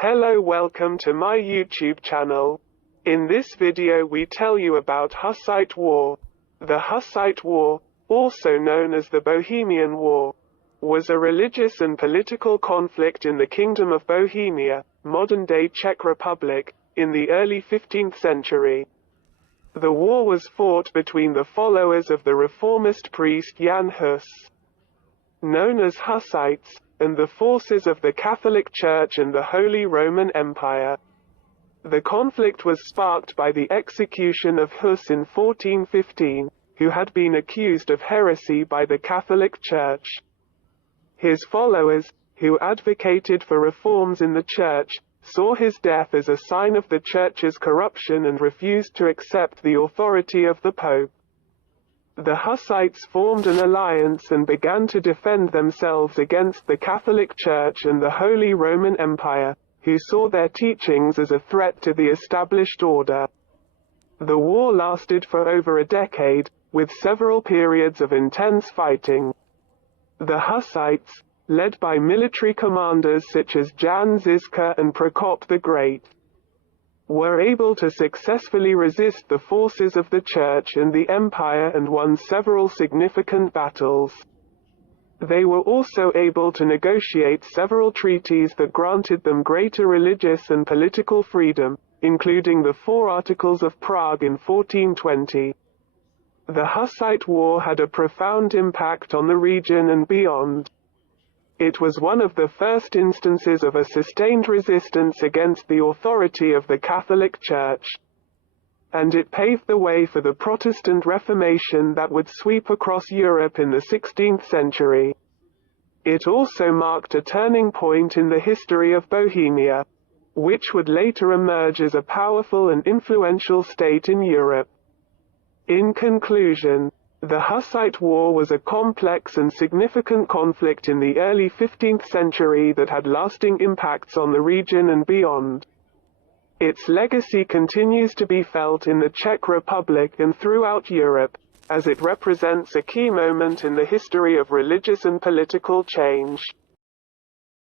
Hello, welcome to my YouTube channel. In this video we tell you about Hussite War. The Hussite War, also known as the Bohemian War, was a religious and political conflict in the Kingdom of Bohemia, modern-day Czech Republic, in the early 15th century. The war was fought between the followers of the reformist priest Jan Hus, known as Hussites, and the forces of the Catholic Church and the Holy Roman Empire. The conflict was sparked by the execution of Hus in 1415, who had been accused of heresy by the Catholic Church. His followers, who advocated for reforms in the Church, saw his death as a sign of the Church's corruption and refused to accept the authority of the Pope. The Hussites formed an alliance and began to defend themselves against the Catholic Church and the Holy Roman Empire, who saw their teachings as a threat to the established order. The war lasted for over a decade, with several periods of intense fighting. The Hussites, led by military commanders such as Jan Žižka and Prokop the Great, were able to successfully resist the forces of the Church and the Empire and won several significant battles. They were also able to negotiate several treaties that granted them greater religious and political freedom, including the Four Articles of Prague in 1420. The Hussite War had a profound impact on the region and beyond. It was one of the first instances of a sustained resistance against the authority of the Catholic Church, and it paved the way for the Protestant Reformation that would sweep across Europe in the 16th century. It also marked a turning point in the history of Bohemia, which would later emerge as a powerful and influential state in Europe. In conclusion, the Hussite War was a complex and significant conflict in the early 15th century that had lasting impacts on the region and beyond. Its legacy continues to be felt in the Czech Republic and throughout Europe, as it represents a key moment in the history of religious and political change.